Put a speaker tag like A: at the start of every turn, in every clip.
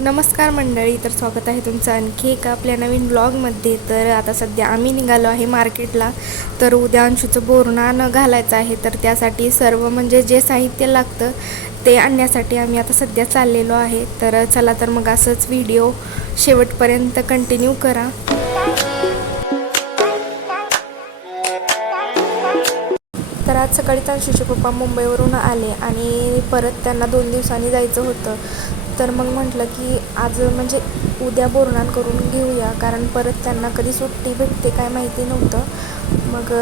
A: नमस्कार मंडळी तर स्वागत आहे तुमचं आणखी एका आपल्या नवीन ब्लॉगमध्ये तर आता सध्या आम्ही निघालो आहे मार्केटला. तर उद्या अंशूचं बोरणानं घालायचं आहे तर त्यासाठी सर्व म्हणजे जे साहित्य लागतं ते आणण्यासाठी आम्ही आता सध्या चाललेलो आहे. तर चला तर मग असंच व्हिडिओ शेवटपर्यंत कंटिन्यू करा. तर आज सकाळी अंशूचे पप्पा मुंबईवरून आले आणि परत त्यांना दोन दिवसांनी जायचं होतं. तर मग म्हटलं की आज म्हणजे उद्या बोरणान करून घेऊया. कारण परत त्यांना कधी सुट्टी भेटते काय माहिती नव्हतं. मग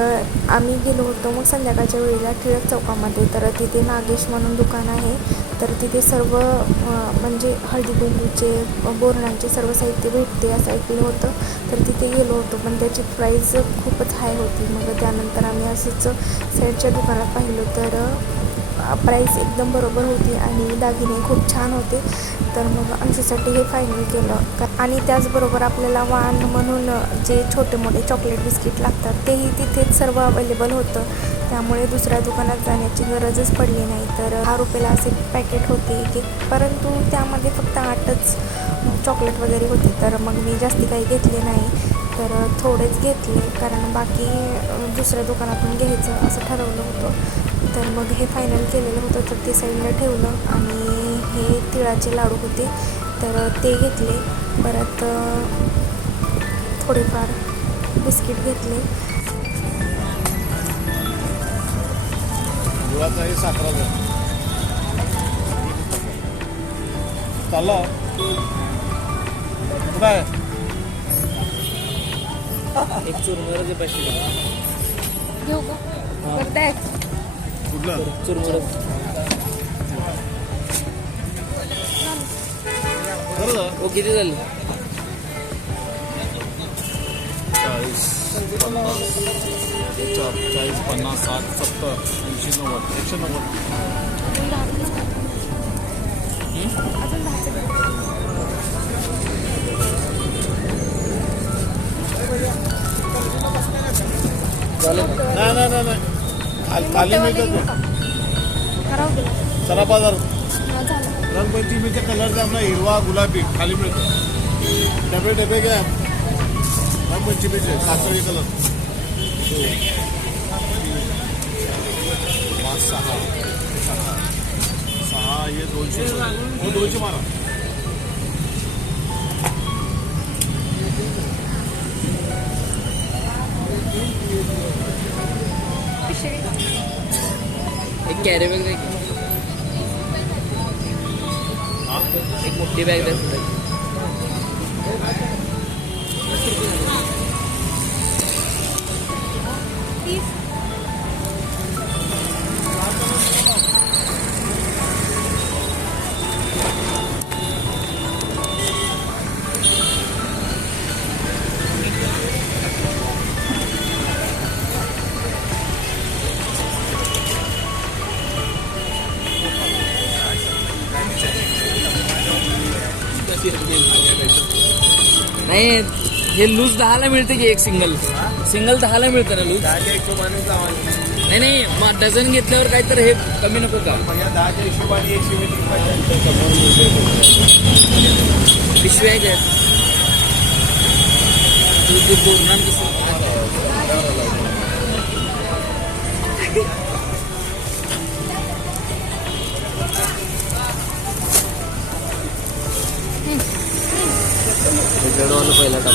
A: आम्ही गेलो होतो मग संध्याकाळच्या वेळेला टिळक चौकामध्ये. तर तिथे नागेश म्हणून दुकान आहे. तर तिथे सर्व म्हणजे हळदीकुंकूचे बोरणांचे सर्व साहित्य भेटते असं ऐकलं होतं. तर तिथे गेलो होतो. पण त्याची प्राईस खूपच हाय होती. मग त्यानंतर आम्ही असंच साईडच्या दुकानात पाहिलं. तर प्राईस एकदम बरोबर होती आणि दागिने खूप छान होते. तर मग आमच्यासाठी हे फायनल केलं. आणि त्याचबरोबर आपल्याला वाण म्हणून जे छोटे मोठे चॉकलेट बिस्किट लागतात तेही तिथेच सर्व अवेलेबल होतं. त्यामुळे दुसऱ्या दुकानात जाण्याची गरजच पडली नाही. तर दहा रुपयाला असे पॅकेट होते की परंतु त्यामध्ये फक्त आठच चॉकलेट वगैरे होते. तर मग मी जास्ती काही घेतले नाही. तर थोडेच घेतले कारण बाकी दुसऱ्या दुकानातून घ्यायचं असं ठरवलं होतं. तर मग हे फायनल केलेलं होतं तर ते साईडला ठेवलं आणि हे तिळाचे लाडू होते. तर ते घेतले. परत थोडेफार बिस्किट घेतले.
B: चाललं कुठं आहे?
C: एक चुरमुराचे पैसे द्या.
A: घेऊ का?
B: कुठलं?
C: चुरमुर
B: खरं जा.
C: ओ किती झाले?
B: चाळीस चाळीस पन्नास साठ सत्तर ऐंशी नव्वद एकशे नव्वद नाही नाही नाही नाही. मिळतात
A: खराब
B: सरा बाजार. रंगपंचमीचे कलर आपला हिरवा गुलाबी खाली मिळतो डबे डबे घ्या. रंगपंचमीचे कातळी कलर पाच सहा. सहा. सहा हे दोनशे. हो दोनशे मारा.
C: एक कॅरी बॅग द्या की. एक मोठी बॅग द्या नाही हे लूज दहाला मिळते की एक सिंगल सिंगल दहाला मिळतं ना लूज नाही नाही मग डझन घेतल्यावर काय तर हे कमी नको का?
B: दहाच्या हिशोबाने एकशे वीस
C: पिशवी आहे. त्यात सुरू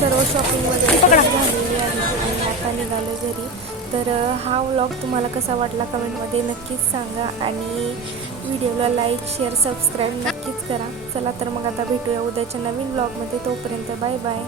A: सर्व शॉपिंग वगैरे झालेली आहे. आणि आता निघालो घरी. तर हा व्लॉग तुम्हाला कसा वाटला कमेंटमध्ये नक्कीच सांगा. आणि व्हिडिओला लाईक शेअर सबस्क्राईब नक्कीच करा. चला तर मग आता भेटूया उद्याच्या नवीन व्लॉगमध्ये तोपर्यंत बाय बाय